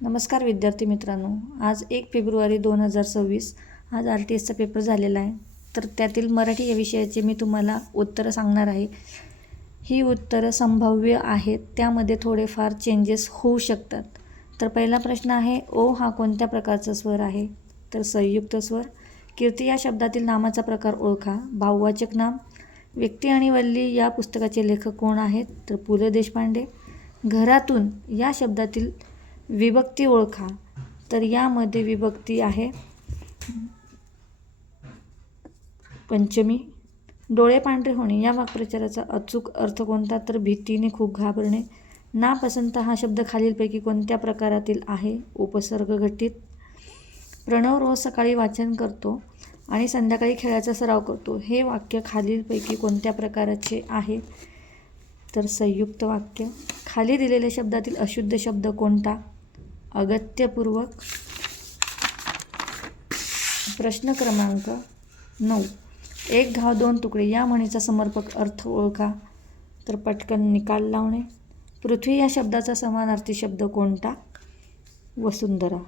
नमस्कार विद्यार्थी मित्रांनो, आज 1 फेब्रुवारी 2026 आज RTSचा पेपर झालेला आहे. तर त्यातील मराठी या विषयाचे मी तुम्हाला उत्तरं सांगणार आहे. ही उत्तरं संभाव्य आहेत, त्यामध्ये थोडेफार चेंजेस होऊ शकतात. तर पहिला प्रश्न आहे, ओ हा कोणत्या प्रकारचा स्वर आहे? तर संयुक्त स्वर. कीर्ती या शब्दातील नामाचा प्रकार ओळखा. भाववाचक नाम. व्यक्ती आणि वल्ली या पुस्तकाचे लेखक कोण आहेत? तर पु ल देशपांडे. घरातून या शब्दातील विभक्ती ओळखा. तर यामध्ये विभक्ती आहे पंचमी. डोळे पांढरे होणे या वाक्प्रचाराचा अचूक अर्थ कोणता? तर भीतीने खूप घाबरणे. नापसंत हा शब्द खालीलपैकी कोणत्या प्रकारातील आहे? उपसर्ग घटित. प्रणव रोज सकाळी वाचन करतो आणि संध्याकाळी खेळाचा सराव करतो. हे वाक्य खालीलपैकी कोणत्या प्रकाराचे आहे? तर संयुक्त वाक्य. खाली दिलेल्या शब्दातील अशुद्ध शब्द कोणता? अगत्यपूर्वक. प्रश्न क्रमांक 9. एक घाव दोन तुकडे या म्हणीचा समर्पक अर्थ ओळखा. तर पटकन निकाल लावणे. पृथ्वी या शब्दाचा समानार्थी शब्द कोणता? वसुंधरा.